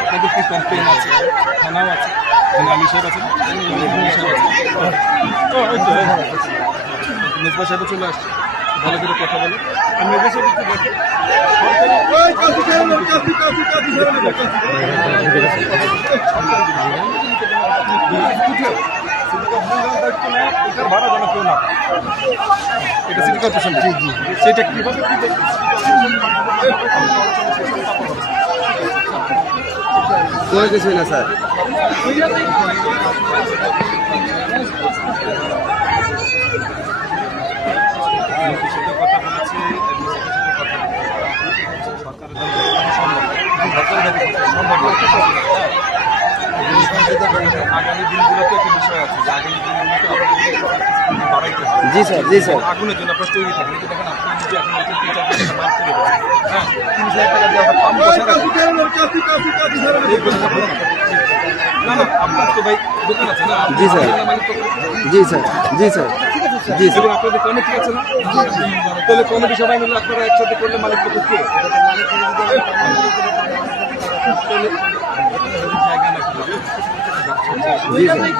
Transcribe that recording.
আপনাদের কি কমপ্লেন আছে? থানাও আছে, আলী সাহেব আছে, মেজবা সাহেব চলে আসছে, ভালো করে কথা বলে। আমি মেজবা সাহেব একটু দেখি ভাড়া যেন কেউ না, এটা সিটি কর্পোরেশন। জি জি, সেটা কীভাবে কোনো কিছুই না স্যার। কথা বলেছি, আগামী দিনগুলোতে একটা বিষয় আছে যে আগামী দিনগুলোতে বাড়াইতে হবে। জি স্যার, জি স্যার। আগুনের জন্য আপনার তৈরি থাকবে। কিন্তু দেখেন আপনি নিজে এখন 3-4 মার্ক করে দেবেন, হ্যাঁ, 30,000 টাকা দিয়ে একটা পাম্প বসে রাখবেন। না না, আপনার তো ভাই দোকান আছে না? জি স্যার, জি স্যার, জি স্যার, জি স্যার। এবং আপনাদের কমিটি আছে না? তাহলে কমিটি সবাই মিলে আপনারা একসাথে করলে মালিক কত কে? জায়গা নাকি? জি স্যার।